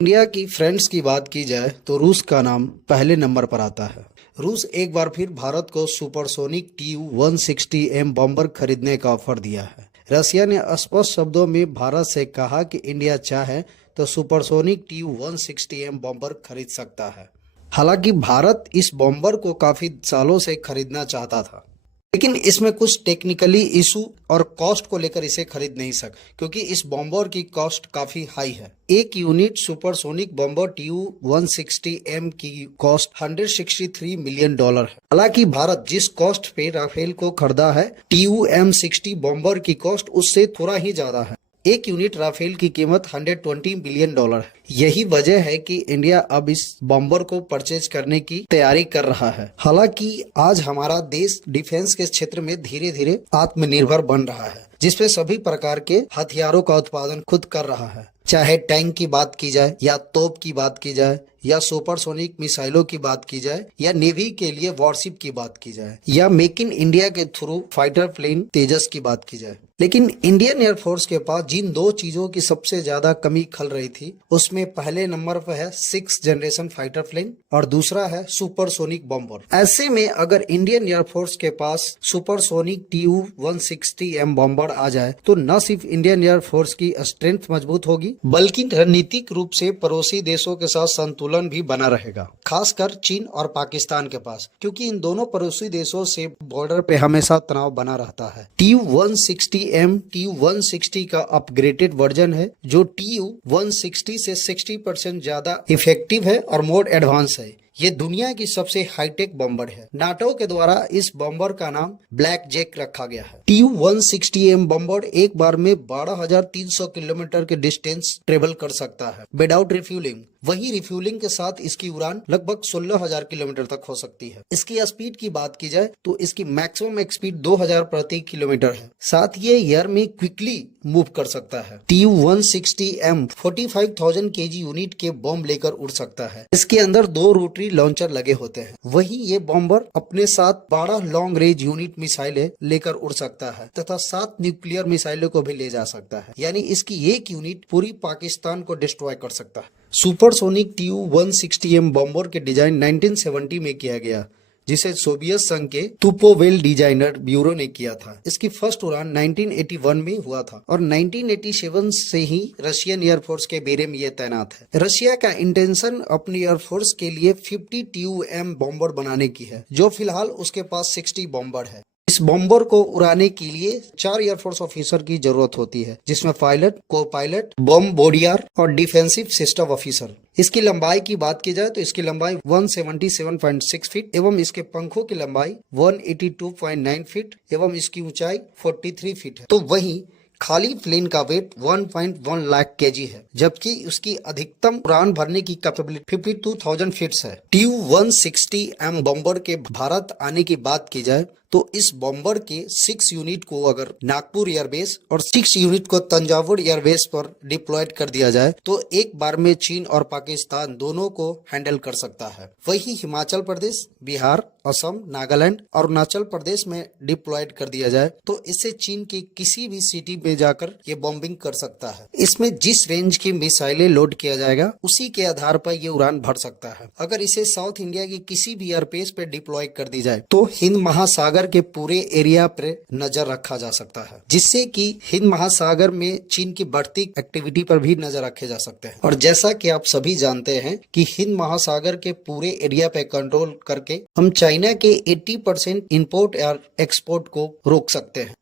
India की friends की बात की जाए तो रूस का नाम पहले नंबर पर आता है। रूस एक बार फिर भारत को सुपरसोनिक TU-160M बॉम्बर खरीदने का ऑफर दिया है। रसिया ने स्पष्ट शब्दों में भारत से कहा कि इंडिया चाहे तो सुपरसोनिक TU-160M बॉम्बर खरीद सकता है। हालांकि भारत इस बॉम्बर को काफी सालों से खरीदना चाहता था, लेकिन इसमें कुछ टेक्निकली इशू और कॉस्ट को लेकर इसे खरीद नहीं सक, क्योंकि इस बॉम्बर की कॉस्ट काफी हाई है। एक यूनिट सुपरसोनिक बॉम्बर TU-160M की कॉस्ट $163 मिलियन है। हालांकि भारत जिस कॉस्ट पे राफेल को खरीदा है, TU-M60 बॉम्बर की कॉस्ट उससे थोड़ा ही ज्यादा है। एक यूनिट राफेल की कीमत $120 मिलियन है। यही वजह है कि इंडिया अब इस बॉम्बर को परचेज करने की तैयारी कर रहा है। हालांकि आज हमारा देश डिफेंस के क्षेत्र में धीरे धीरे आत्मनिर्भर बन रहा है, जिसमें सभी प्रकार के हथियारों का उत्पादन खुद कर रहा है। चाहे टैंक की बात की जाए, या तोप की बात की जाए, या सुपरसोनिक मिसाइलों की बात की जाए, या नेवी के लिए वॉरशिप की बात की जाए, या मेक इन इंडिया के थ्रू फाइटर प्लेन तेजस की बात की जाए। लेकिन इंडियन एयरफोर्स के पास जिन दो चीजों की सबसे ज्यादा कमी खल रही थी, उसमें पहले नंबर पर है 6th जनरेशन फाइटर प्लेन और दूसरा है सुपरसोनिक बॉम्बर। ऐसे में अगर इंडियन एयरफोर्स के पास सुपरसोनिक TU-160M बॉम्बर आ जाए तो न सिर्फ इंडियन एयरफोर्स की स्ट्रेंथ मजबूत होगी, बल्कि रणनीतिक रूप से पड़ोसी देशों के साथ संतुलन भी बना रहेगा, खासकर चीन और पाकिस्तान के पास, क्योंकि इन दोनों पड़ोसी देशों से बॉर्डर पे हमेशा तनाव बना रहता है। TU-160 का अपग्रेडेड वर्जन है, जो TU-160 से 60% ज्यादा इफेक्टिव है और मोर एडवांस है। ये दुनिया की सबसे हाईटेक बॉम्बर है। नाटो के द्वारा इस बॉम्बर का नाम ब्लैक जैक रखा गया है। TU-160M बॉम्बर एक बार में 12,300 किलोमीटर के डिस्टेंस ट्रेवल कर सकता है विदाउट रिफ्यूलिंग। वही रिफ्यूलिंग के साथ इसकी उड़ान लगभग 16,000 किलोमीटर तक हो सकती है। इसकी स्पीड की बात की जाए तो इसकी मैक्सिमम स्पीड 2,000 प्रति किलोमीटर है। साथ ये एयर में क्विकली मूव कर सकता है। TU-160M 45,000 kg यूनिट के बॉम्ब लेकर उड़ सकता है। इसके अंदर 2 रोटरी लॉन्चर लगे होते हैं। वही ये बॉम्बर अपने साथ 12 लॉन्ग रेंज यूनिट मिसाइलें लेकर उड़ सकता है तथा 7 न्यूक्लियर मिसाइलों को भी ले जा सकता है। यानी इसकी एक यूनिट पूरी पाकिस्तान को डिस्ट्रॉय कर सकता है। सुपरसोनिक TU-160M बॉम्बर के डिजाइन 1970 में किया गया, जिसे सोवियत संघ के तुपोवेल डिजाइनर ब्यूरो ने किया था। इसकी फर्स्ट उड़ान 1981 में हुआ था और 1987 से ही रशियन एयरफोर्स के बेड़े में ये तैनात है। रशिया का इंटेंशन अपनी एयरफोर्स के लिए 50 TU-M बॉम्बर बनाने की है, जो फिलहाल उसके पास 60 बॉम्बर है। इस बॉम्बर को उड़ाने के लिए 4 एयरफोर्स ऑफिसर की जरूरत होती है, जिसमें पायलट, को पायलट, बॉम्ब बोडियर और डिफेंसिव सिस्टम ऑफिसर। इसकी लंबाई की बात की जाए तो इसकी लंबाई 177.6 फीट एवं इसके पंखों की लंबाई 182.9 फीट एवं इसकी ऊंचाई 43 फीट है। तो वहीं खाली प्लेन का वेट 1.1 लाख kg है, जबकि उसकी अधिकतम उड़ान भरने की कैपेबिलिटी 52,000 फीट्स है। TU-160M बॉम्बर के भारत आने की बात की जाए तो इस बॉम्बर के 6 यूनिट को अगर नागपुर एयरबेस और 6 यूनिट को तंजावुर एयरबेस पर डिप्लॉयड कर दिया जाए तो एक बार में चीन और पाकिस्तान दोनों को हैंडल कर सकता है। वही हिमाचल प्रदेश, बिहार, असम, नागालैंड और अरुणाचल प्रदेश में डिप्लॉयड कर दिया जाए तो इससे चीन की किसी भी सिटी में जाकर ये बॉम्बिंग कर सकता है। इसमें जिस रेंज की मिसाइलें लोड किया जाएगा उसी के आधार पर ये उड़ान भर सकता है। अगर इसे साउथ इंडिया की किसी भी एयरबेस पे डिप्लॉय कर दी जाए तो हिंद महासागर के पूरे एरिया पर नजर रखा जा सकता है, जिससे कि हिंद महासागर में चीन की बढ़ती एक्टिविटी पर भी नजर रखे जा सकते हैं। और जैसा कि आप सभी जानते हैं कि हिंद महासागर के पूरे एरिया पे कंट्रोल करके हम चाइना के 80% इंपोर्ट और एक्सपोर्ट को रोक सकते हैं।